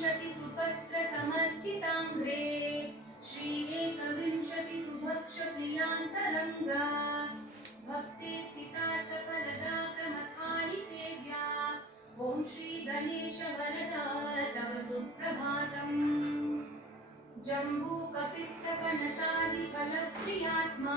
सुपत्रसमर्चिताङ्घ्रे श्री एकविंशतिसुभक्षप्रियान्तरङ्गा भक्तेप्सितार्थफलदा प्रमथाणि सेव्या ॐ श्री गणेश वरदा तव सुप्रभातम्। जम्बूकपित्तफलसादिफलप्रियात्मा